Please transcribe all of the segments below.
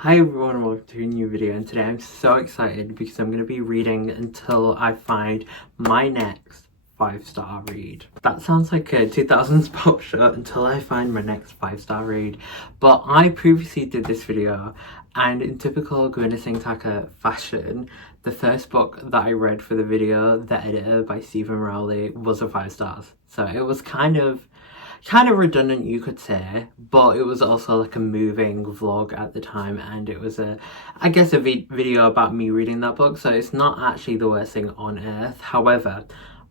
Hi everyone, welcome to a new video, and today I'm so excited because I'm going to be reading until I find my next 5-star read. That sounds like a 2000s pop show, until I find my next 5-star read. But I previously did this video, and in typical Gurna Singh Thakur fashion, the first book that I read for the video, The Editor by Stephen Rowley, was a 5 stars. So it was kind of redundant, you could say, but it was also like a moving vlog at the time, and it was I guess a video about me reading that book, so it's not actually the worst thing on earth. However,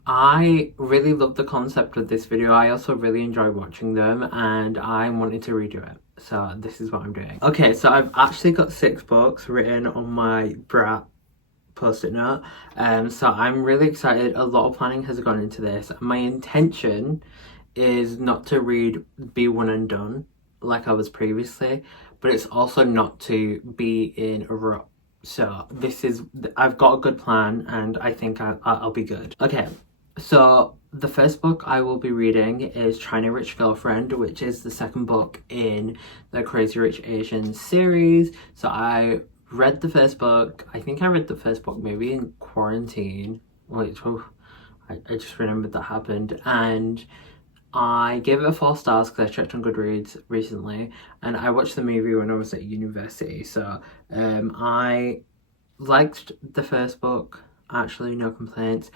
I really love the concept of this video. I also really enjoy watching them, and I wanted to redo it, so this is what I'm doing. Okay, so I've actually got 6 books written on my brat post-it note, so I'm really excited. A lot of planning has gone into this. My intention is not to read Be One and Done like I was previously, but it's also not to be in a rut. So I've got a good plan, and I think I'll be good. Okay, so the first book I will be reading is China Rich Girlfriend, which is the second book in the Crazy Rich Asians series. So I read the first book. I think I read the first book maybe in quarantine, which I just remembered that happened, and I gave it 4 stars because I checked on Goodreads recently, and I watched the movie when I was at university. So I liked the first book, actually, no complaints.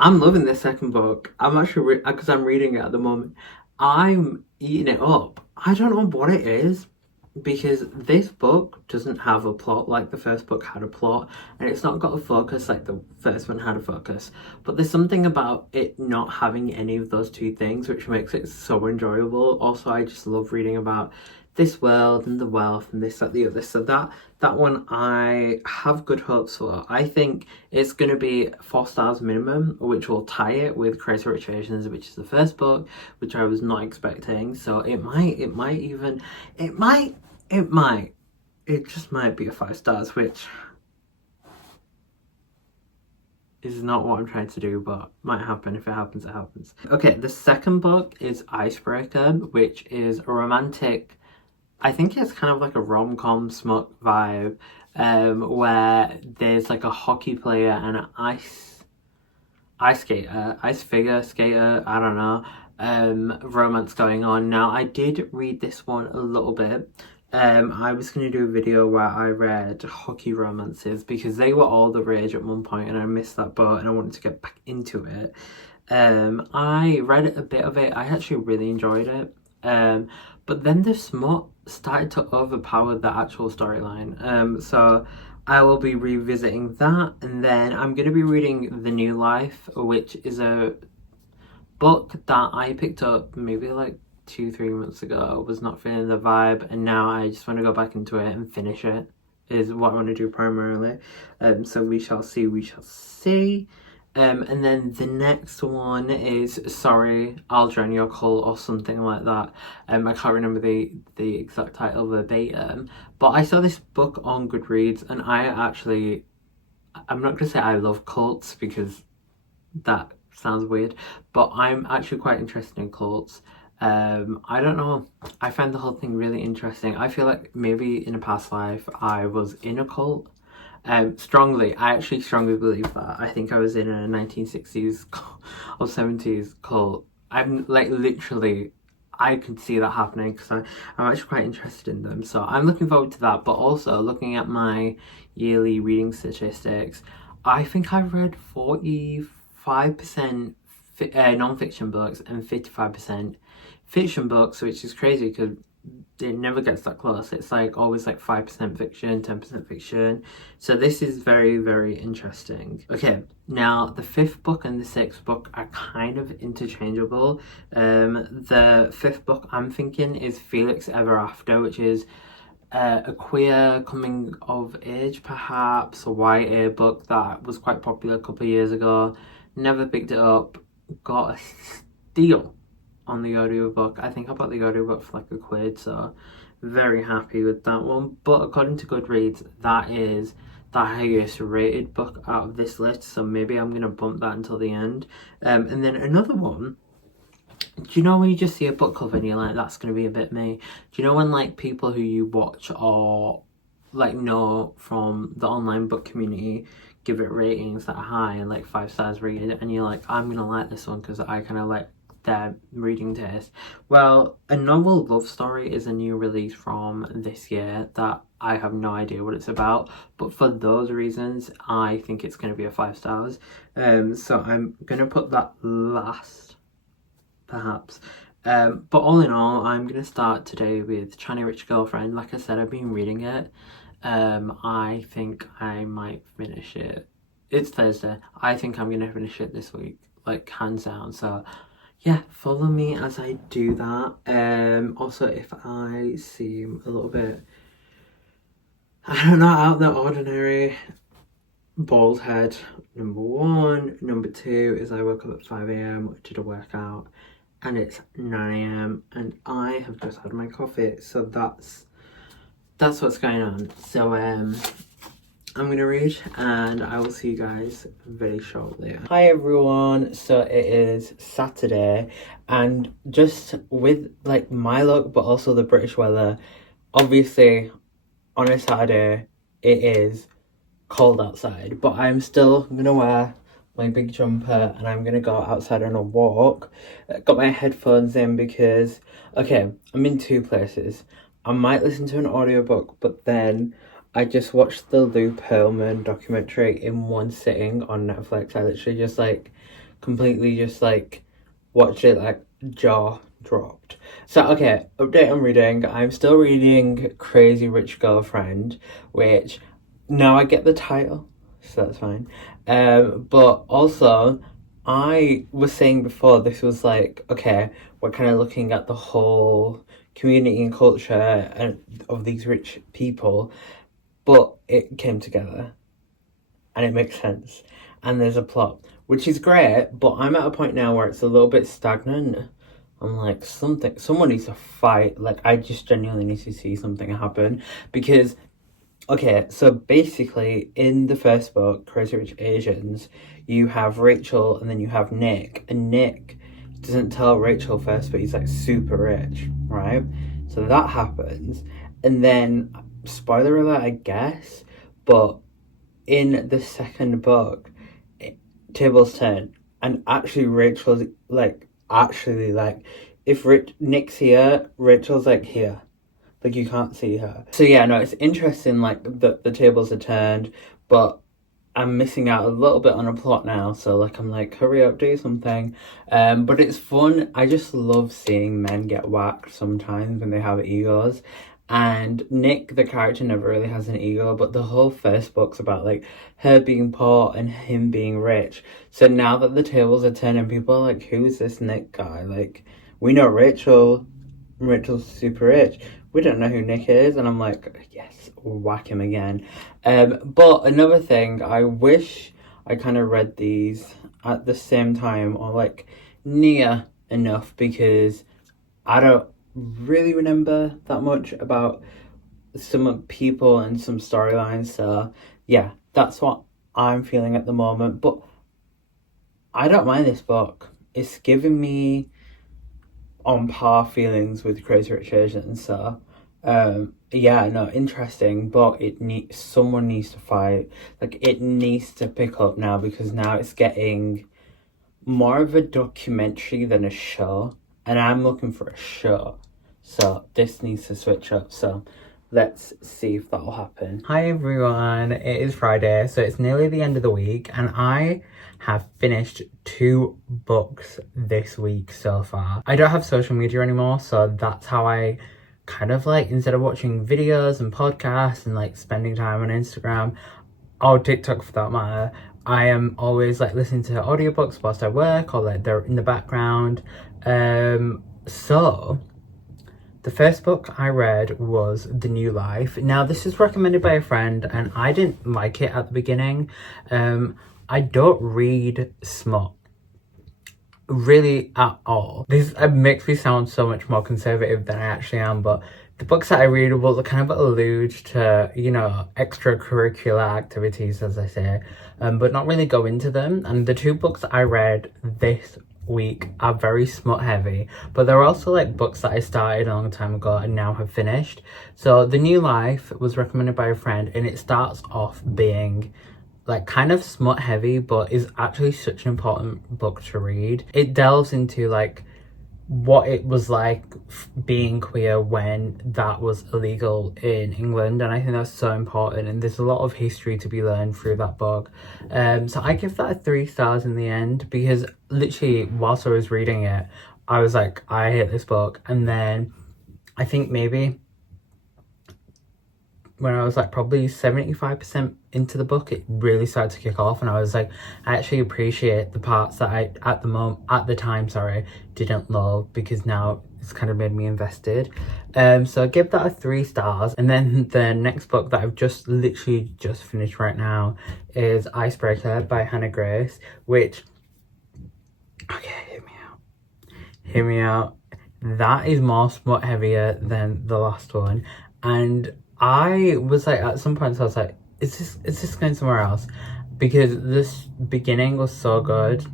I'm loving the second book. I'm actually, because I'm reading it at the moment, I'm eating it up. I don't know what it is, because this book doesn't have a plot like the first book had a plot, and it's not got a focus like the first one had a focus, but there's something about it not having any of those two things which makes it so enjoyable. Also, I just love reading about this world and the wealth and this, that, the other, so that one I have good hopes for. I think it's going to be 4 stars minimum, which will tie it with Crazy Rich Asians, which is the first book, which I was not expecting. So it just might be a 5 stars, which is not what I'm trying to do, but might happen. If it happens, it happens. Okay, the second book is Icebreaker, which is a romantic, I think it's kind of like a rom-com smuck vibe, where there's like a hockey player and an ice figure skater, I don't know, romance going on. Now, I did read this one a little bit. I was going to do a video where I read hockey romances because they were all the rage at one point, and I missed that boat and I wanted to get back into it. I read a bit of it. I actually really enjoyed it. But then the smut started to overpower the actual storyline. So I will be revisiting that, and then I'm going to be reading The New Life, which is a book that I picked up maybe like 2-3 months ago. I was not feeling the vibe, and now I just want to go back into it and finish it, is what I want to do primarily. So we shall see. And then the next one is Sorry, I'll Join Your Cult, or something like that. I can't remember the exact title verbatim, but I saw this book on Goodreads, and I'm not gonna say I love cults because that sounds weird, but I'm actually quite interested in cults. I don't know, I find the whole thing really interesting. I feel like maybe in a past life I was in a cult. I actually strongly believe that. I think I was in a 1960s or 70s cult. I'm like, literally, I can see that happening because I'm actually quite interested in them. So I'm looking forward to that, but also looking at my yearly reading statistics, I think I've read 45% non-fiction books and 55% fiction books, which is crazy because it never gets that close. It's like always like 5% fiction, 10% fiction. So this is very, very interesting. Okay, now the 5th book and the 6th book are kind of interchangeable. The 5th book I'm thinking is Felix Ever After, which is a queer coming of age, perhaps, a YA book that was quite popular a couple of years ago. Never picked it up, got a steal on the audiobook. I think I bought the audiobook for like £1, so very happy with that one. But according to Goodreads, that is the highest rated book out of this list, so maybe I'm gonna bump that until the end. And then another one, do you know when you just see a book cover and you're like, that's gonna be a bit me? Do you know when like people who you watch or like know from the online book community give it ratings that are high and like 5 stars rated, and you're like, I'm gonna like this one because I kind of like their reading taste. Well, A Novel Love Story is a new release from this year that I have no idea what it's about, but for those reasons I think it's going to be a 5 stars. So I'm gonna put that last, perhaps. But all in all, I'm gonna start today with China Rich Girlfriend. Like I said, I've been reading it. I think I might finish it. It's Thursday. I think I'm gonna finish it this week, like hands down. So yeah, follow me as I do that. Also, if I seem a little bit, I don't know, out of the ordinary, bald head, number one. Number two is I woke up at 5 a.m, did a workout, and it's 9 a.m, and I have just had my coffee. So that's what's going on. So I'm gonna read and I will see you guys very shortly. Hi everyone, so it is Saturday, and just with like my luck but also the British weather, obviously on a Saturday it is cold outside, but I'm still gonna wear my big jumper and I'm gonna go outside on a walk. Got my headphones in because, okay, I'm in two places. I might listen to an audiobook, but then I just watched the Lou Pearlman documentary in one sitting on Netflix. I literally just like completely just like watched it, like jaw dropped. So okay, update on reading. I'm still reading Crazy Rich Girlfriend, which now I get the title, so that's fine. But also I was saying before, this was like, okay, we're kind of looking at the whole community and culture and of these rich people, but it came together and it makes sense and there's a plot, which is great. But I'm at a point now where it's a little bit stagnant. I'm like, someone needs to fight. Like, I just genuinely need to see something happen, because okay, so basically in the first book, Crazy Rich Asians, you have Rachel and then you have Nick, and Nick doesn't tell Rachel first, but he's like super rich, right? So that happens, and then spoiler alert, I guess, but in the second book, tables turn, and actually Rachel's like, if Nick's here, Rachel's like here, like you can't see her. So yeah, no, it's interesting, like the tables are turned, but I'm missing out a little bit on a plot now, so like I'm like, hurry up, do something. But it's fun. I just love seeing men get whacked sometimes when they have egos. And Nick, the character, never really has an ego, but the whole first book's about like her being poor and him being rich. So now that the tables are turning, people are like, who's this Nick guy? Like, we know Rachel's super rich. We don't know who Nick is, and I'm like, yes, whack him again. But another thing, I wish I kind of read these at the same time, or like near enough, because I don't really remember that much about some people and some storylines. So yeah, that's what I'm feeling at the moment. But I don't mind this book. It's giving me on par feelings with Crazy Rich Asians. So yeah, no, interesting, but someone needs to fight. Like, it needs to pick up now, because now it's getting more of a documentary than a show, and I'm looking for a show, so this needs to switch up. So let's see if that'll happen. Hi everyone, it is Friday, so it's nearly the end of the week, and I have finished 2 books this week so far. I don't have social media anymore, so that's how I kind of like, instead of watching videos and podcasts and like spending time on Instagram or TikTok for that matter, I am always like listening to audiobooks whilst I work, or like they're in the background. So the first book I read was The New Life. Now, this is recommended by a friend and I didn't like it at the beginning. I don't read smut really at all. This makes me sound so much more conservative than I actually am, but the books that I read will kind of allude to, you know, extracurricular activities, as I say, but not really go into them. And the 2 books I read this week are very smut heavy, but they're also like books that I started a long time ago and now have finished. So The New Life was recommended by a friend, and it starts off being like kind of smut heavy, but is actually such an important book to read. It delves into like what it was like being queer when that was illegal in England, and I think that's so important, and there's a lot of history to be learned through that book. So I give that a 3 stars in the end, because literally whilst I was reading it I was like, I hate this book. And then I think maybe when I was like probably 75% into the book, it really started to kick off, and I was like, I actually appreciate the parts that I at the time didn't love, because now it's kind of made me invested. So I give that a 3 stars. And then the next book that I've literally just finished right now is Icebreaker by Hannah Grace, which, okay, hear me out, that is more smut heavier than the last one. And I was like, at some points I was like, is this going somewhere else? Because this beginning was so good,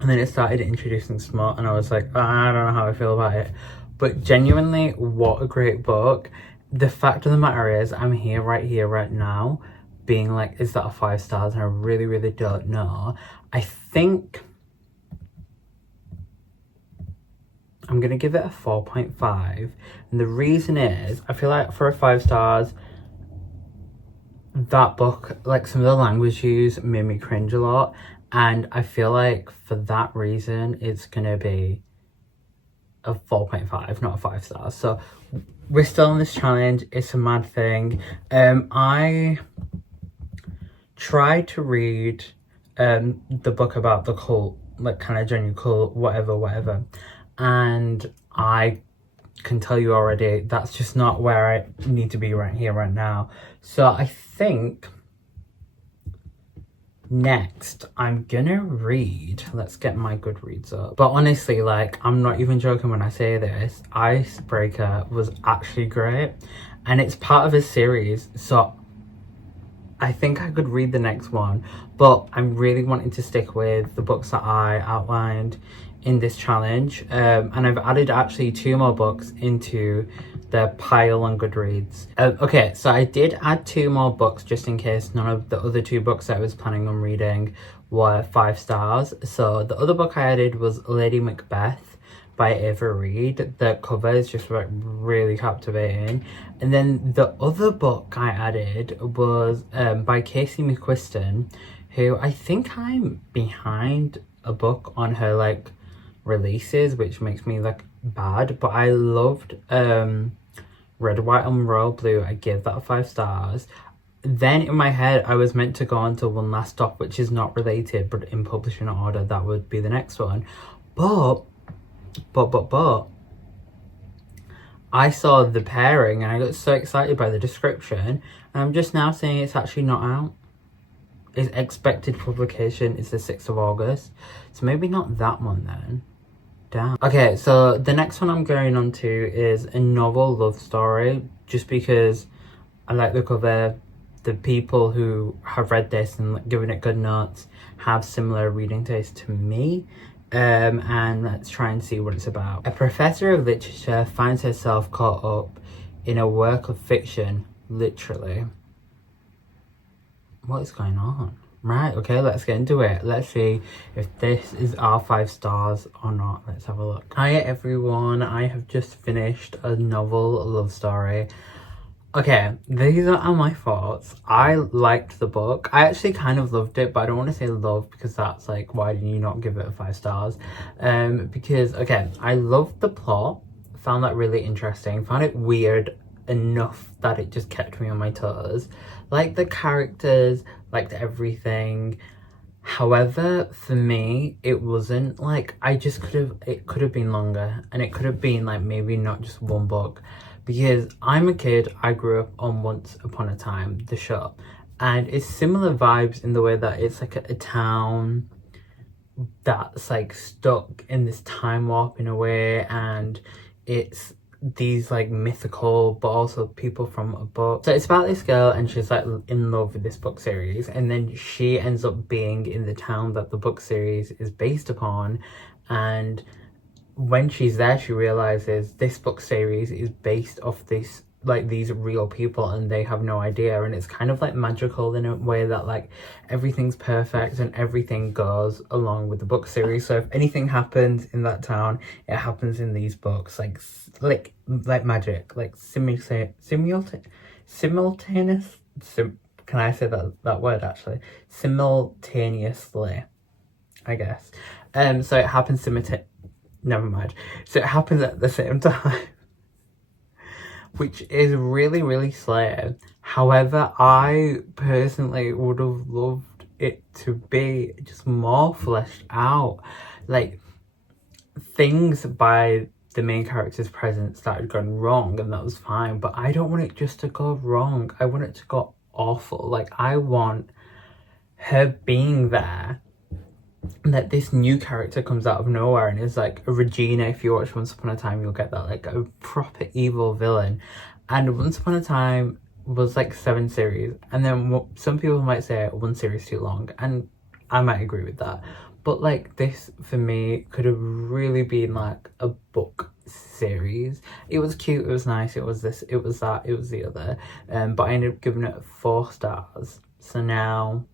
and then it started introducing smut, and I was like, I don't know how I feel about it. But genuinely, what a great book. The fact of the matter is, I'm here right now being like, is that a 5 stars? And I really don't know. I think I'm gonna give it a 4.5, and the reason is, I feel like for a 5 stars, that book, like some of the language used made me cringe a lot, and I feel like for that reason it's gonna be a 4.5, not a 5 stars. So we're still on this challenge. It's a mad thing. I tried to read the book about the cult, like kind of genuine cult, whatever, and I can tell you already, that's just not where I need to be right here, right now. So I think next I'm gonna read, let's get my Goodreads up. But honestly, like, I'm not even joking when I say this, Icebreaker was actually great, and it's part of a series, so I think I could read the next one, but I'm really wanting to stick with the books that I outlined in this challenge, and I've added actually 2 more books into the pile on Goodreads. Okay, so I did add 2 more books just in case none of the other 2 books I was planning on reading were 5 stars. So the other book I added was Lady Macbeth by Ava Reid. The cover is just like really captivating. And then the other book I added was by Casey McQuiston, who I think I'm behind a book on her like releases, which makes me like bad, but I loved Red, White and Royal Blue. I gave that 5 stars. Then in my head I was meant to go on to One Last Stop, which is not related, but in publishing order that would be the next one. But I saw the pairing and I got so excited by the description, and I'm just now saying it's actually not out. Its expected publication is the 6th of August, so maybe not that one then. Damn. Okay, so the next one I'm going on to is a novel love story, just because I like the cover. The people who have read this and given it good notes have similar reading taste to me. And let's try and see what it's about. A professor of literature finds herself caught up in a work of fiction, literally. What is going on? Right, okay, let's get into it. Let's see if this is our 5 stars or not. Let's have a look. Hi everyone, I have just finished a novel love story. Okay, these are my thoughts. I liked the book. I actually kind of loved it, but I don't want to say love because that's like, why did you not give it a 5 stars? Because, okay, I loved the plot, found that really interesting, found it weird enough that it just kept me on my toes. Like the characters, liked everything. However, for me, it wasn't like, it could have been longer, and it could have been like maybe not just one book, because I'm a kid, I grew up on Once Upon a Time, the show, and it's similar vibes in the way that it's like a town that's like stuck in this time warp in a way, and it's these like mythical but also people from a book. So it's about this girl and she's like in love with this book series, and then she ends up being in the town that the book series is based upon, and when she's there she realizes this book series is based off this like these real people and they have no idea, and it's kind of like magical in a way that like everything's perfect and everything goes along with the book series. So if anything happens in that town, it happens in these books, like magic, like simultaneous can I say that word actually? Simultaneously, I guess. So it happens never mind. So it happens at the same time. Which is really, really slay. However, I personally would have loved it to be just more fleshed out. Like, things by the main character's presence started going wrong, and that was fine. But I don't want it just to go wrong. I want it to go awful. Like, I want her being there, and that this new character comes out of nowhere and is like Regina. If you watch Once Upon a Time, you'll get that, like a proper evil villain. And Once Upon a Time was like 7 series, and then some people might say 1 series too long, and I might agree with that, but like this for me could have really been like a book series. It was cute, it was nice, it was this, it was that, it was the other, but I ended up giving it 4 stars. So now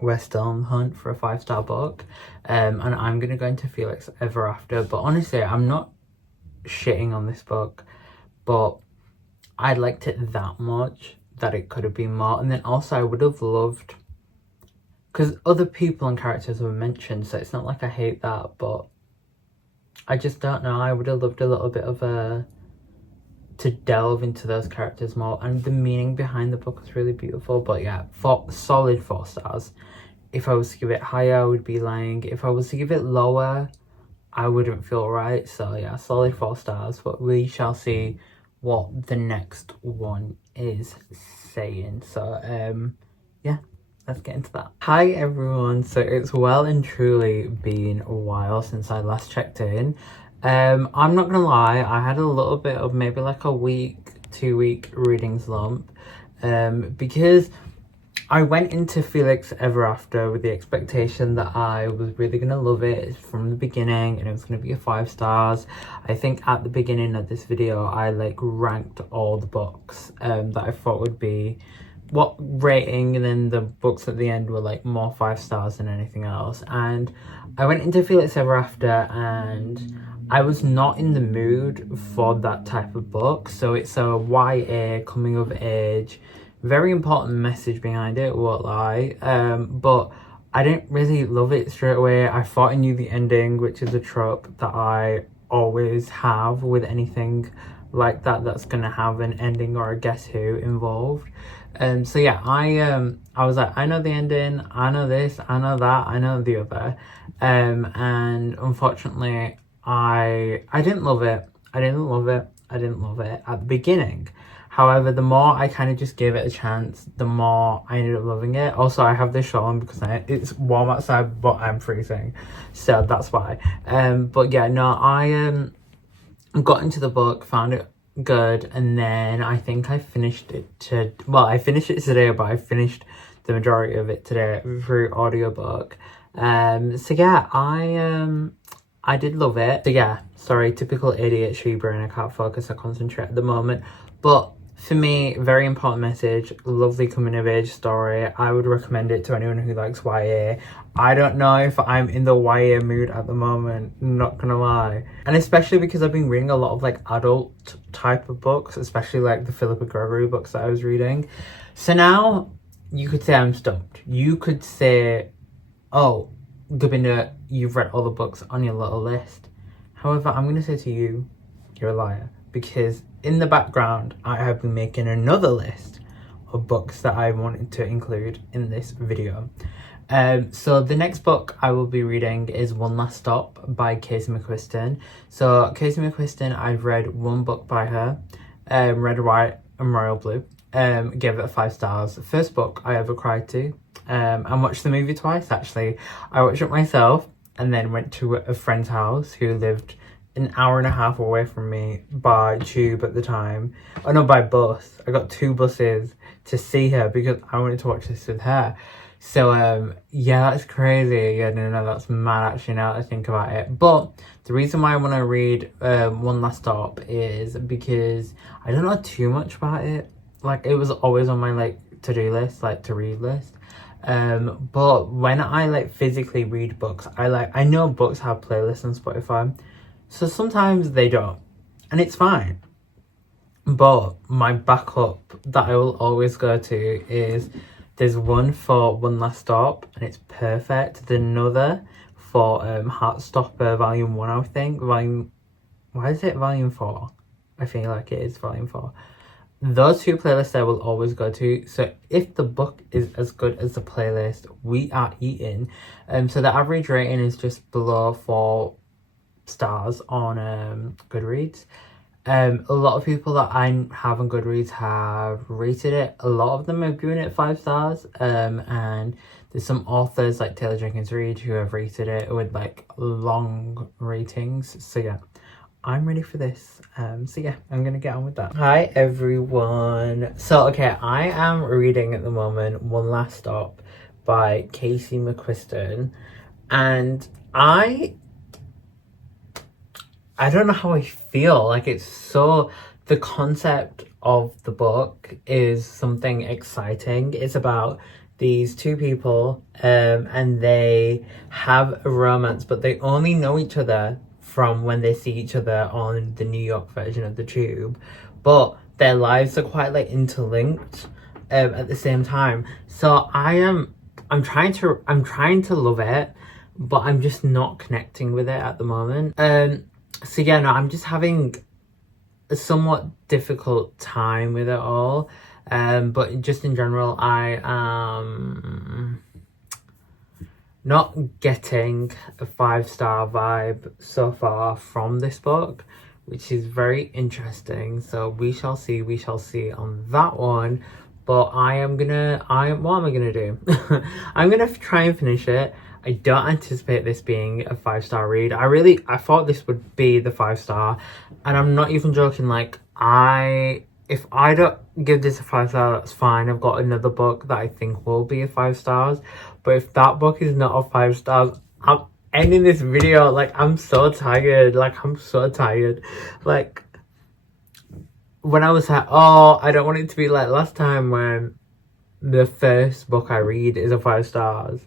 we're still on the hunt for a 5-star book, and I'm gonna go into Felix Ever After. But honestly, I'm not shitting on this book, but I liked it that much that it could have been more. And then also I would have loved, because other people and characters were mentioned, so it's not like I hate that, but I just don't know, I would have loved a little bit of to delve into those characters more, and the meaning behind the book was really beautiful. But yeah, solid 4 stars. If I was to give it higher, I would be lying. If I was to give it lower, I wouldn't feel right. So yeah, solid 4 stars, but we shall see what the next one is saying. So yeah, let's get into that. Hi everyone, so it's well and truly been a while since I last checked in. I'm not gonna lie, I had a little bit of maybe like a 2-week reading slump, because I went into Felix Ever After with the expectation that I was really gonna love it from the beginning and it was gonna be a 5 stars. I think at the beginning of this video I like ranked all the books that I thought would be what rating, and then the books at the end were like more 5 stars than anything else. And I went into Felix Ever After and I was not in the mood for that type of book. So it's a YA coming of age, very important message behind it, won't lie, but I didn't really love it straight away. I thought I knew the ending, which is a trope that I always have with anything like that that's gonna have an ending or a guess who involved. So yeah, I was like, I know the ending, I know this, I know that, I know the other, and unfortunately I didn't love it. I didn't love it at the beginning. However, the more I kind of just gave it a chance, the more I ended up loving it. Also, I have this shirt on because it's warm outside, but I'm freezing, so that's why. But yeah, no, I got into the book, found it good, and then I think I finished it I finished it today, but I finished the majority of it today through audiobook. So yeah, I did love it. So yeah, sorry, typical ADHD brain, I can't focus or concentrate at the moment. But for me, very important message, lovely coming of age story. I would recommend it to anyone who likes YA. I don't know if I'm in the YA mood at the moment, not gonna lie. And especially because I've been reading a lot of like adult type of books, especially like the Philippa Gregory books that I was reading. So now you could say I'm stumped. You could say, oh, Govinda, you've read all the books on your little list. However, I'm going to say to you, you're a liar. Because in the background, I have been making another list of books that I wanted to include in this video. So the next book I will be reading is One Last Stop by Casey McQuiston. So Casey McQuiston, I've read 1 book by her, Red, White and Royal Blue. Gave it 5 stars. First book I ever cried to. I watched the movie twice actually. I watched it myself and then went to a friend's house who lived an hour and a half away from me by tube at the time. Oh no, by bus. I got 2 buses to see her because I wanted to watch this with her. So yeah, that's crazy. Yeah, no, that's mad actually now that I think about it. But the reason why I want to read One Last Stop is because I don't know too much about it. Like, it was always on my like to-do list, like to read list. But when I like physically read books, I know books have playlists on Spotify, so sometimes they don't, and it's fine. But my backup that I will always go to is there's one for One Last Stop, and it's perfect. There's another for Heartstopper Volume 1, I think. Why is it Volume 4? I feel like it is Volume 4. Those 2 playlists I will always go to. So if the book is as good as the playlist, we are eating. So the average rating is just below 4 stars on Goodreads. A lot of people that I have on Goodreads have rated it. A lot of them have given it 5 stars. And there's some authors like Taylor Jenkins Reid who have rated it with like long ratings. So yeah, I'm ready for this. So yeah, I'm gonna get on with that. Hi everyone. So okay, I am reading at the moment One Last Stop by Casey McQuiston, and I don't know how I feel. Like, it's so, the concept of the book is something exciting. It's about these 2 people and they have a romance, but they only know each other from when they see each other on the New York version of the Tube, but their lives are quite like interlinked at the same time. So I'm trying to love it, but I'm just not connecting with it at the moment. So yeah, no, I'm just having a somewhat difficult time with it all. But just in general, I am not getting a 5-star vibe so far from this book, which is very interesting. So we shall see on that one. But what am I gonna do? I'm gonna try and finish it. I don't anticipate this being a 5-star read. I thought this would be the 5-star, and I'm not even joking. Like, if I don't give this a 5-star, that's fine. I've got another book that I think will be a 5 stars. But if that book is not a 5 stars, I'm ending this video. Like, I'm so tired. Like, when I was like, oh, I don't want it to be like last time when the first book I read is a 5 stars.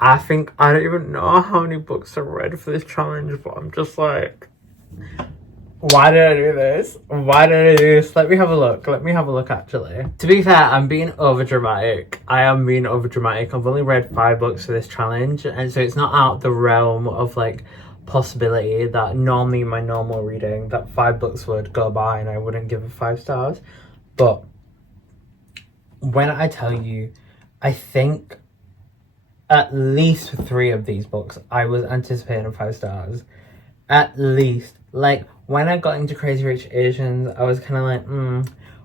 I think, I don't even know how many books I read for this challenge, but I'm just like, why did I do this? Let me have a look actually. To be fair, I'm being over dramatic. I've only read 5 books for this challenge, and so it's not out the realm of like possibility that normally my normal reading that 5 books would go by and I wouldn't give it 5 stars. But when I tell you, I think at least 3 of these books I was anticipating 5 stars. At least. Like, when I got into Crazy Rich Asians, I was kind of like,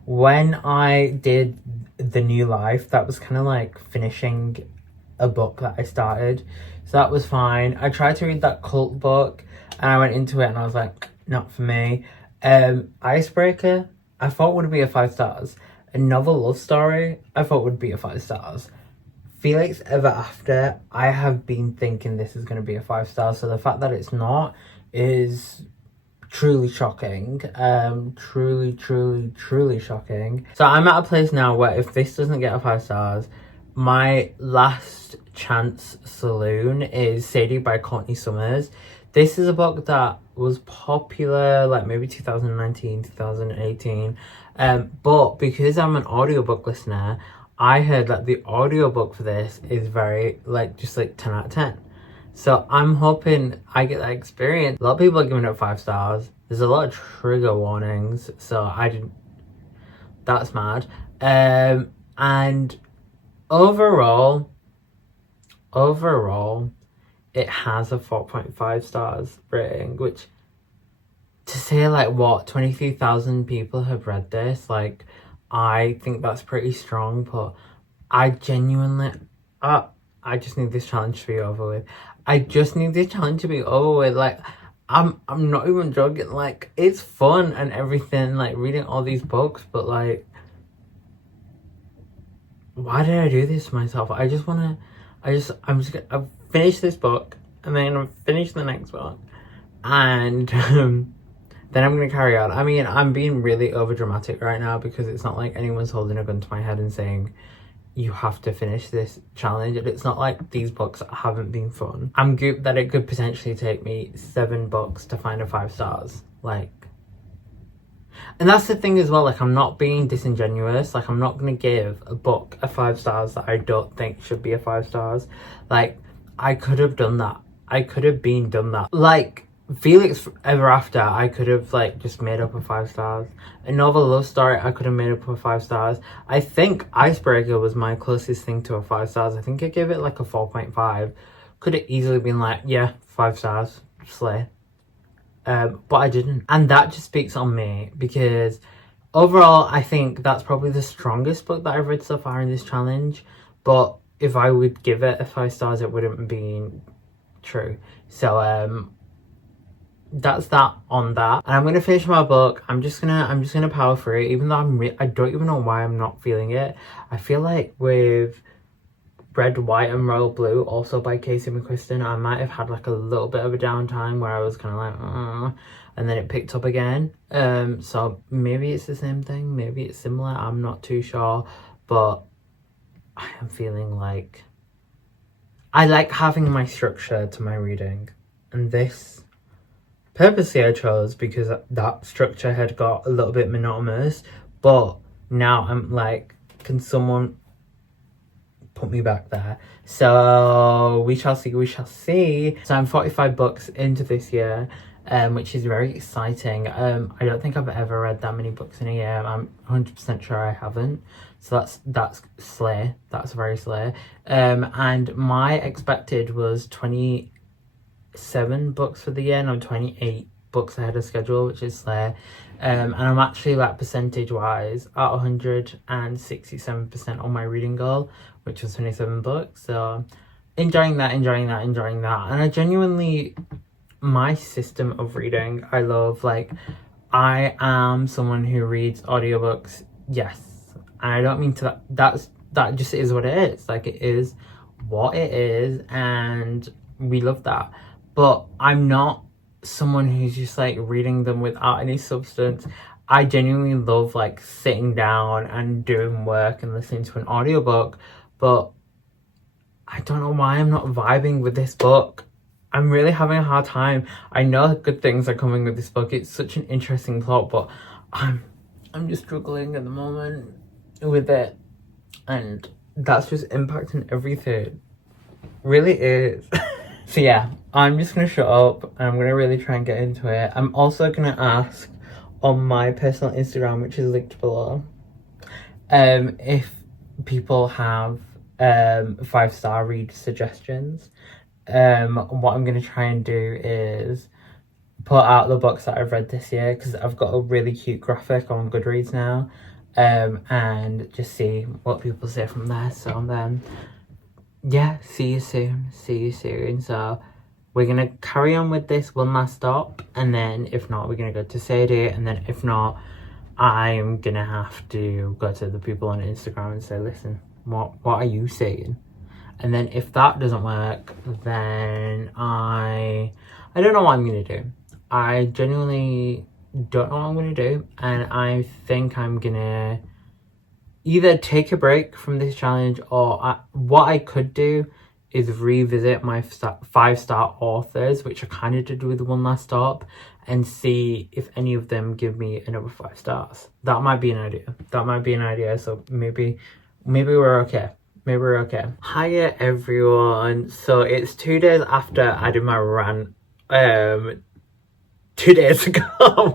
When I did The New Life, that was kind of like finishing a book that I started. So that was fine. I tried to read that cult book and I went into it and I was like, not for me. Icebreaker, I thought would be a 5 stars. A Novel Love Story, I thought would be a 5 stars. Felix Ever After, I have been thinking this is going to be a 5 star. So the fact that it's not is truly shocking. Truly shocking. So I'm at a place now where if this doesn't get a 5 stars, my last chance saloon is Sadie by Courtney Summers. This is a book that was popular like maybe 2019, 2018. But because I'm an audiobook listener, I heard that the audiobook for this is very like just like 10 out of 10. So I'm hoping I get that experience. A lot of people are giving it 5 stars. There's a lot of trigger warnings, so that's mad. And overall, it has a 4.5 stars rating, which, to say like what 23,000 people have read this, like, I think that's pretty strong. But I genuinely, I just need this challenge to be over with. Like, I'm not even joking. Like, it's fun and everything, like reading all these books, but like, why did I do this to myself? I'm just gonna I've finished this book and then I've finished the next book and then I'm gonna carry on. I mean, I'm being really over dramatic right now because it's not like anyone's holding a gun to my head and saying you have to finish this challenge, and it's not like these books haven't been fun. I'm good that it could potentially take me 7 books to find a 5 stars, like, and that's the thing as well, like, I'm not being disingenuous. Like, I'm not gonna give a book a 5 stars that I don't think should be a 5 stars. Like, I could have done that. I could have done that. Like, Felix Ever After, I could have, like, just made up a 5 stars. A Novel Love Story, I could have made up a 5 stars. I think Icebreaker was my closest thing to a 5 stars. I think I gave it, like, a 4.5. Could have easily been like, yeah, 5 stars, slay. But I didn't. And that just speaks on me, because overall, I think that's probably the strongest book that I've read so far in this challenge. But if I would give it a 5 stars, it wouldn't be true. So, that's that on that. And I'm gonna finish my book. I'm just gonna power through it, even though I don't even know why I'm not feeling it. I feel like with Red, White and Royal Blue, also by Casey McQuiston, I might have had like a little bit of a downtime where I was kind of like, and then it picked up again. So maybe it's the same thing, maybe it's similar, I'm not too sure, but I am feeling like I like having my structure to my reading, and this purposely I chose because that structure had got a little bit monotonous, but now I'm like, can someone put me back there? So we shall see. So I'm 45 books into this year, which is very exciting. I don't think I've ever read that many books in a year. I'm 100% sure I haven't. So that's slay. That's very slay. And my expected was 27 books for the year, and I'm 28 books ahead of schedule, which is slay. And I'm actually, like, percentage wise at 167% on my reading goal, which was 27 books. So enjoying that. And I genuinely, my system of reading, I love. Like, I am someone who reads audiobooks, yes, and I don't mean to that just is what it is. Like, it is what it is, and we love that. But I'm not someone who's just like reading them without any substance. I genuinely love like sitting down and doing work and listening to an audiobook, but I don't know why I'm not vibing with this book. I'm really having a hard time. I know good things are coming with this book. It's such an interesting plot, but I'm just struggling at the moment with it, and that's just impacting everything. Really is. So yeah, I'm just gonna shut up and I'm gonna really try and get into it. I'm also gonna ask on my personal Instagram, which is linked below, if people have 5-star read suggestions. What I'm gonna try and do is put out the books that I've read this year, because I've got a really cute graphic on Goodreads now, and just see what people say from there. So then, yeah, see you soon. So we're gonna carry on with this one last stop, and then if not, we're gonna go to Sadie, and then if not, I'm gonna have to go to the people on Instagram and say, listen, what are you saying? And then if that doesn't work, then I don't know what I'm gonna do. I genuinely don't know what I'm gonna do, and I think I'm gonna either take a break from this challenge, or what I could do is revisit my 5-star authors, which I kind of did with One Last Stop, and see if any of them give me another 5 stars. That might be an idea. So maybe we're okay. Hiya everyone. So it's 2 days after I did my rant 2 days ago.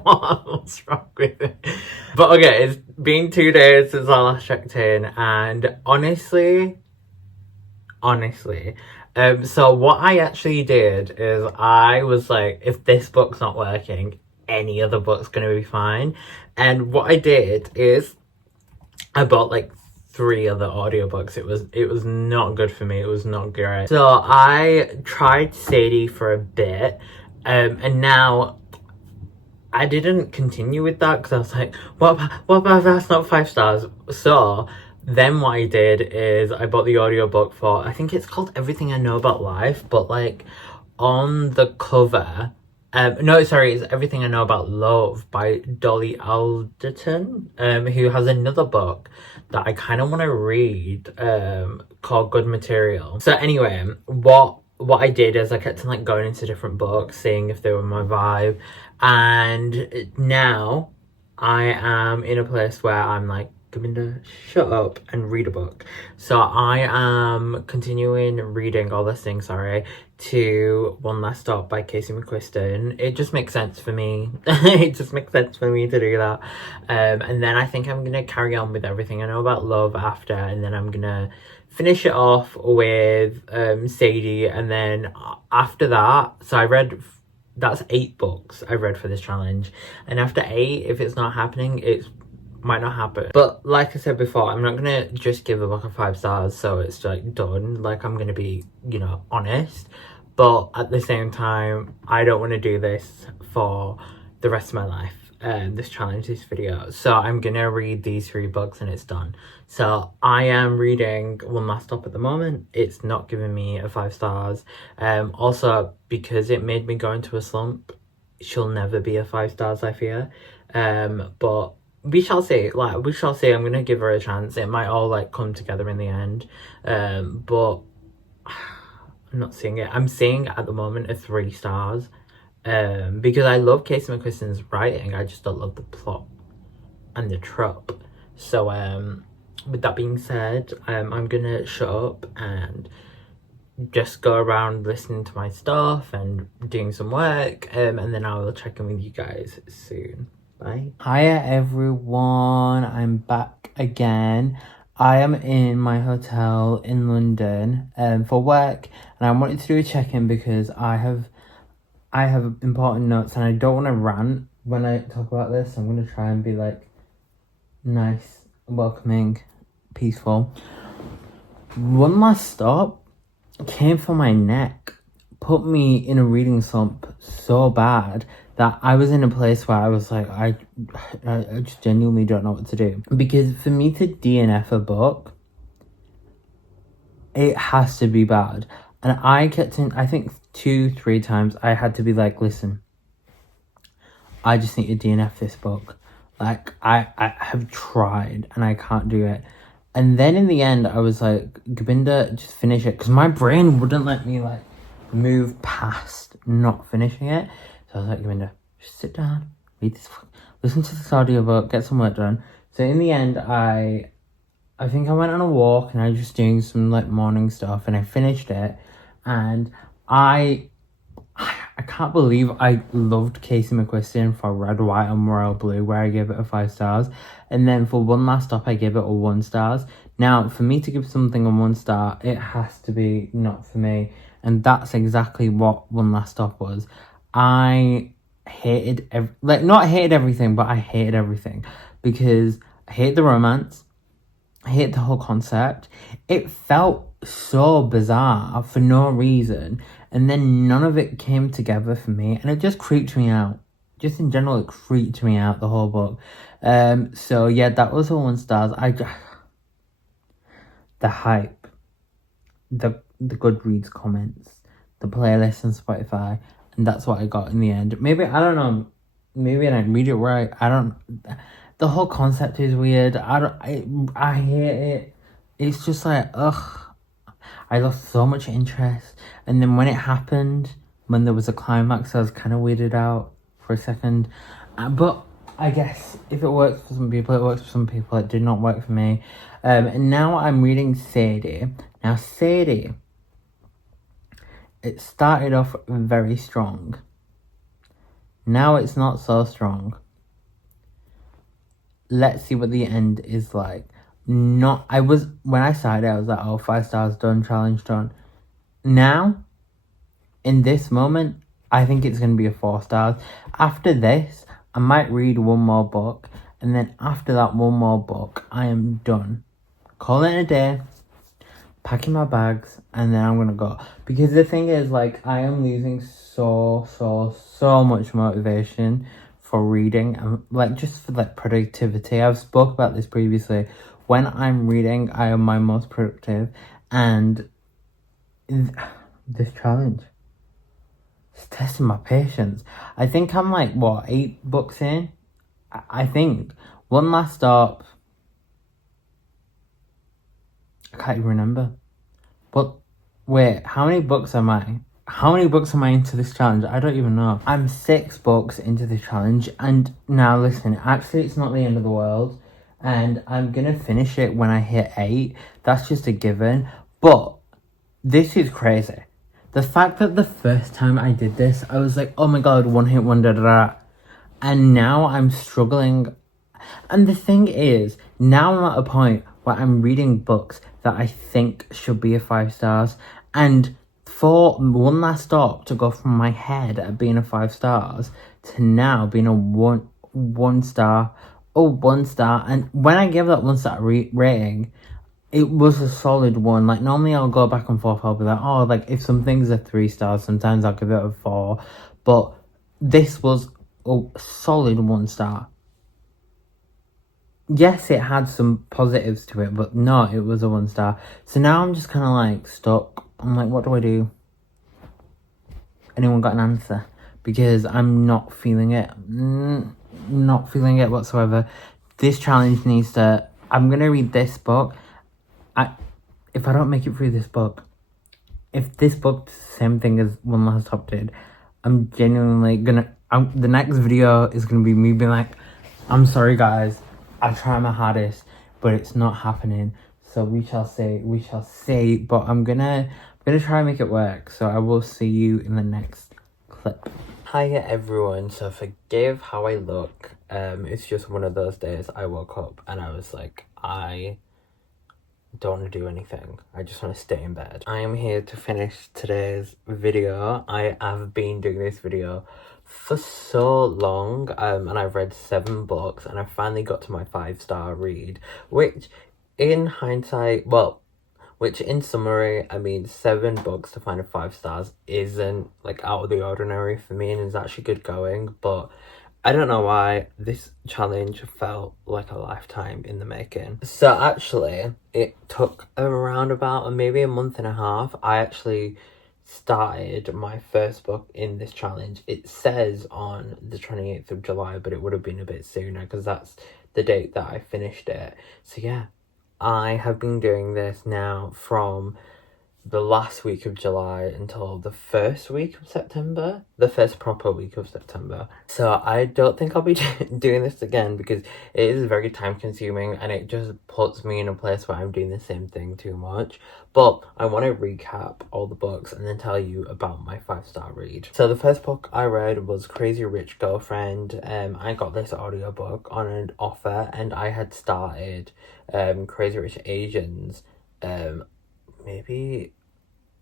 What's wrong with it? But okay, it's been 2 days since I last checked in, and honestly, so what I actually did is I was like, if this book's not working, any other book's gonna be fine. And what I did is I bought like 3 other audiobooks. It was not good for me. It was not great. So I tried Sadie for a bit, And now I didn't continue with that because I was like, what about that's not 5 stars? So then what I did is I bought the audiobook for, I think it's called Everything I Know About Life, but like on the cover, no, sorry, it's Everything I Know About Love by Dolly Alderton, who has another book that I kind of want to read, called Good Material. So anyway, what I did is I kept on like going into different books, seeing if they were my vibe, and now I am in a place where I'm like, Govinda, shut up and read a book. So I am continuing reading all this thing, sorry, to One Last Stop by Casey McQuiston. It just makes sense for me. It just makes sense for me to do that. And then I think I'm gonna carry on with Everything I Know About Love after, and then I'm gonna finish it off with Sadie, and then after that, so I read, that's 8 books I read for this challenge, and after 8, if it's not happening, it's might not happen. But like I said before, I'm not gonna just give a book a 5 stars so it's like done. Like, I'm gonna be, you know, honest, but at the same time I don't want to do this for the rest of my life, this challenge, this video. So I'm gonna read these 3 books and it's done. So I am reading One Last Stop at the moment. It's not giving me a 5 stars, also because it made me go into a slump. She'll never be a 5 stars, I fear, but we shall see. Like, we shall see. I'm gonna give her a chance. It might all like come together in the end, but I'm not seeing it. I'm seeing at the moment a 3 stars, because I love Casey McQuiston's writing. I just don't love the plot and the trope. So with that being said, I'm gonna shut up and just go around listening to my stuff and doing some work, and then I will check in with you guys soon. Bye. Hiya everyone, I'm back again. I am in my hotel in London for work, and I wanted to do a check-in because I have important notes and I don't want to rant when I talk about this. I'm going to try and be like nice, welcoming, peaceful. One Last Stop came for my neck, put me in a reading slump so bad that I was in a place where I was like, I just genuinely don't know what to do. Because for me to DNF a book, it has to be bad. And I kept in, I think 2-3 times, I had to be like, listen, I just need to DNF this book. Like, I have tried and I can't do it. And then in the end, I was like, Govinda, just finish it. Because my brain wouldn't let me like move past not finishing it. So I was like, Govinda, just sit down, read this, listen to this audiobook, get some work done. So in the end, I think I went on a walk and I was just doing some like morning stuff and I finished it. And I can't believe I loved Casey McQuiston for Red, White and Royal Blue, where I gave it a 5 stars. And then for One Last Stop, I gave it a 1 stars. Now, for me to give something a 1 star, it has to be not for me. And that's exactly what One Last Stop was. I hated, not hated everything, but I hated everything. Because I hated the romance. I hated the whole concept. It felt so bizarre for no reason. And then none of it came together for me. And it just creeped me out. Just in general, it creeped me out, the whole book. So yeah, that was a 1 stars. The hype. The Goodreads comments. The playlist on Spotify. And that's what I got in the end. Maybe, I don't know. Maybe I didn't read it right. I don't... The whole concept is weird. I hate it. It's just like, ugh. I lost so much interest. And then when it happened, when there was a climax, I was kind of weirded out for a second. But I guess if it works for some people, it works for some people. It did not work for me. And now I'm reading Sadie. Now, Sadie, it started off very strong. Now it's not so strong. Let's see what the end is like. When I started, I was like, oh, 5 stars, done, challenge done. Now, in this moment, I think it's going to be a 4 stars. After this, I might read 1 more book. And then after that 1 more book, I am done. Call it a day. packing my bags, and then I'm gonna go. Because the thing is, like, I am losing so much motivation for reading, and like just for like productivity. I've spoke about this previously. When I'm reading, I am my most productive, and this challenge, it's testing my patience. I think I'm like, what, 8 books in? I think. One Last Stop. I can't even remember. But wait, how many books am I? How many books am I into this challenge? I don't even know. I'm 6 books into the challenge, and now listen, actually it's not the end of the world, and I'm gonna finish it when I hit 8. That's just a given. But this is crazy. The fact that the first time I did this, I was like, oh my god, one hit wonder, and now I'm struggling. And the thing is, now I'm at a point where I'm reading books that I think should be a 5 stars, and for One Last Stop to go from my head at being a 5 stars to now being a one star, oh, 1 star. And when I gave that 1 star rating, it was a solid 1. Like, normally I'll go back and forth. I'll be like, oh, like, if something's a 3 stars, sometimes I'll give it a 4. But this was a solid 1 star. Yes, it had some positives to it, but no, it was a 1 star. So now I'm just kind of like stuck. I'm like, what do I do? Anyone got an answer? Because I'm not feeling it. Not feeling it whatsoever. This challenge needs to... I'm going to read this book. If I don't make it through this book, if this book's the same thing as One Last Stop did, I'm genuinely gonna... the next video is going to be me being like, I'm sorry guys, I try my hardest, but it's not happening. So we shall see. But I'm gonna try and make it work. So I will see you in the next clip. Hiya everyone. So forgive how I look. It's just one of those days I woke up and I was like, I don't want to do anything. I just want to stay in bed. I am here to finish today's video. I have been doing this video for so long, and I've read 7 books, and I finally got to my 5 star read, which in hindsight, which in summary, I mean, 7 books to find a 5 stars isn't like out of the ordinary for me, and is actually good going. But I don't know why this challenge felt like a lifetime in the making. So actually, it took around about maybe a month and a half. I actually started my first book in this challenge. It says on the 28th of July, but it would have been a bit sooner because that's the date that I finished it. So yeah, I have been doing this now from the last week of July until the first week of September, the first proper week of September. So I don't think I'll be doing this again because it is very time consuming and it just puts me in a place where I'm doing the same thing too much. But I want to recap all the books and then tell you about my 5 star read. So the first book I read was Crazy Rich Girlfriend. I got this audiobook on an offer and I had started Crazy Rich Asians maybe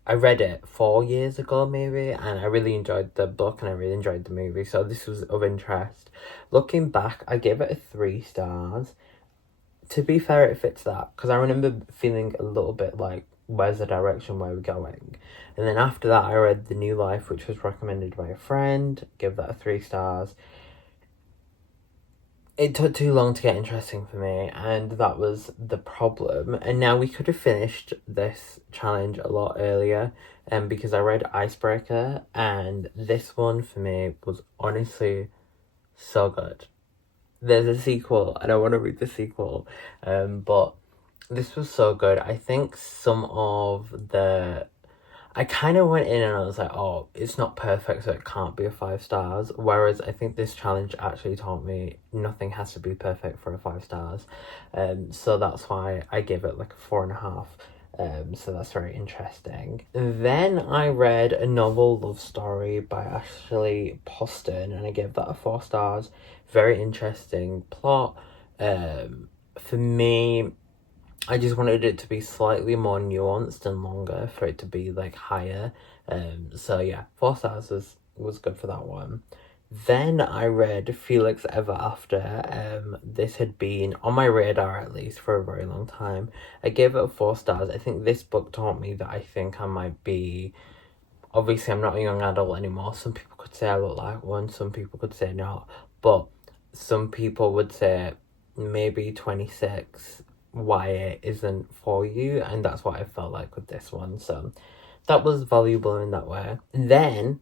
I read it 4 years ago maybe, and I really enjoyed the book and I really enjoyed the movie, so this was of interest. Looking back, I gave it a 3 stars. To be fair, it fits that, because I remember feeling a little bit like, where's the direction, where we're going? And then after that, I read The New Life, which was recommended by a friend, gave that a 3 stars. It took too long to get interesting for me, and that was the problem. And now we could have finished this challenge a lot earlier, because I read Icebreaker, and this one for me was honestly so good. There's a sequel, and I want to read the sequel, but this was so good. I think some of the... I kind of went in and I was like, oh, it's not perfect, so it can't be a 5 stars. Whereas I think this challenge actually taught me nothing has to be perfect for a 5 stars. So that's why I give it like a 4.5. So that's very interesting. Then I read A Novel Love Story by Ashley Poston, and I gave that a 4 stars. Very interesting plot. For me, I just wanted it to be slightly more nuanced and longer for it to be like higher. So yeah, 4 stars was good for that one. Then I read Felix Ever After. This had been on my radar at least for a very long time. I gave it 4 stars. I think this book taught me that I think I might be... Obviously, I'm not a young adult anymore. Some people could say I look like one. Some people could say not. But some people would say maybe 26 YA isn't for you. And that's what I felt like with this one. So that was valuable in that way. Then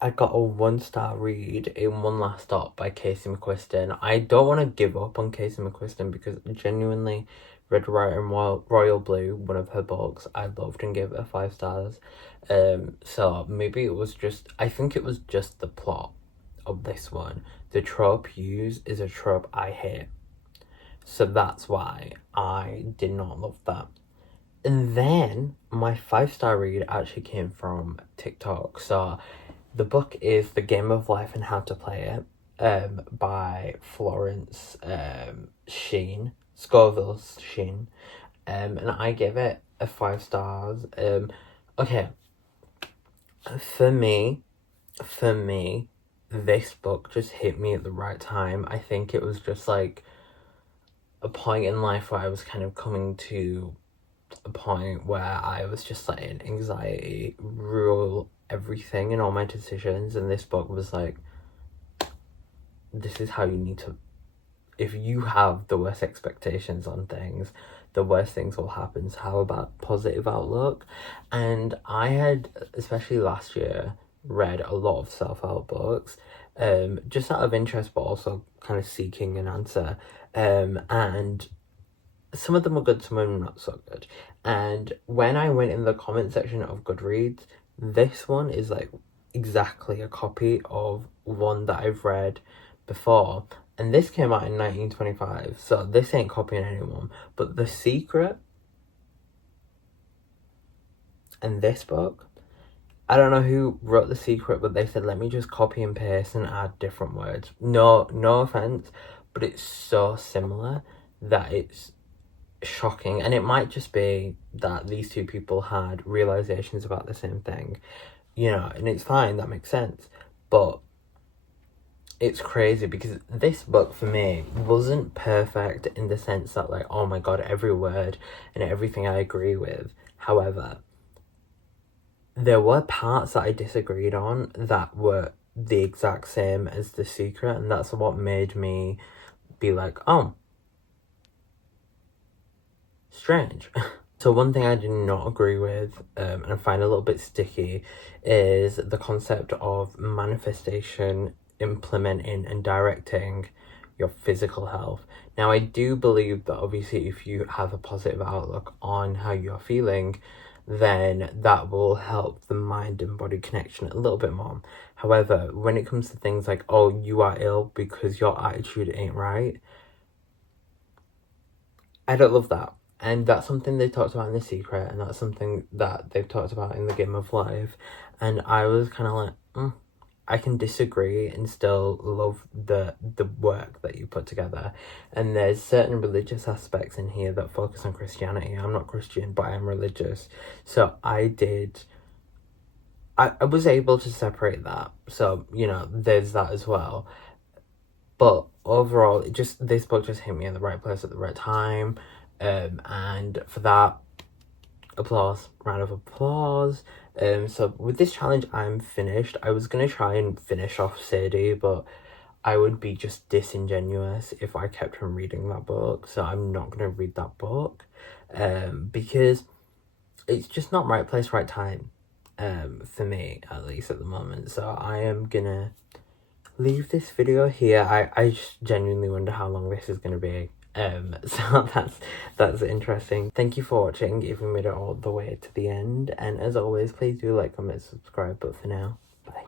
I got a 1-star read in One Last Stop by Casey McQuiston. I don't want to give up on Casey McQuiston because genuinely Red, White and Royal Blue, one of her books, I loved and gave it 5 stars. So maybe it was just, I think it was just the plot of this one. The trope used is a trope I hate. So that's why I did not love that. And then my 5-star read actually came from TikTok. So the book is The Game of Life and How to Play It, by Florence Scovel Sheen. And I gave it 5 stars. Okay. For me, this book just hit me at the right time. I think it was just like a point in life where I was kind of coming to a point where I was just letting anxiety rule everything and all my decisions, and this book was like, this is how you need to, if you have the worst expectations on things, the worst things will happen. So how about positive outlook? And I had, especially last year, read a lot of self-help books, just out of interest, but also kind of seeking an answer. And some of them were good, some of them not so good. And when I went in the comment section of Goodreads, this one is like exactly a copy of one that I've read before. And this came out in 1925, so this ain't copying anyone. But The Secret and this book, I don't know who wrote The Secret, but they said, let me just copy and paste and add different words. No offense, but it's so similar that it's shocking. And it might just be that these two people had realizations about the same thing, you know, and it's fine, that makes sense. But it's crazy because this book for me wasn't perfect in the sense that like, oh my god, every word and everything I agree with. However, there were parts that I disagreed on that were the exact same as The Secret, and that's what made me be like, oh, strange. So one thing I did not agree with, and I find a little bit sticky, is the concept of manifestation, implementing and directing your physical health. Now, I do believe that obviously if you have a positive outlook on how you're feeling, then that will help the mind and body connection a little bit more. However, when it comes to things like, oh, you are ill because your attitude ain't right, I don't love that. And that's something they talked about in The Secret, and that's something that they've talked about in The Game of Life. And I was kind of like, I can disagree and still love the work that you put together. And there's certain religious aspects in here that focus on Christianity. I'm not Christian, but I am religious. So I was able to separate that. So, you know, there's that as well. But overall, this book just hit me in the right place at the right time. And for that, applause, round of applause. So with this challenge, I'm finished. I was going to try and finish off Sadie, but I would be just disingenuous if I kept on reading that book. So I'm not going to read that book, because it's just not right place, right time, for me, at least at the moment. So I am going to leave this video here. I just genuinely wonder how long this is going to be. So that's interesting. Thank you for watching if you made it all the way to the end, and as always, please do like, comment, subscribe. But for now,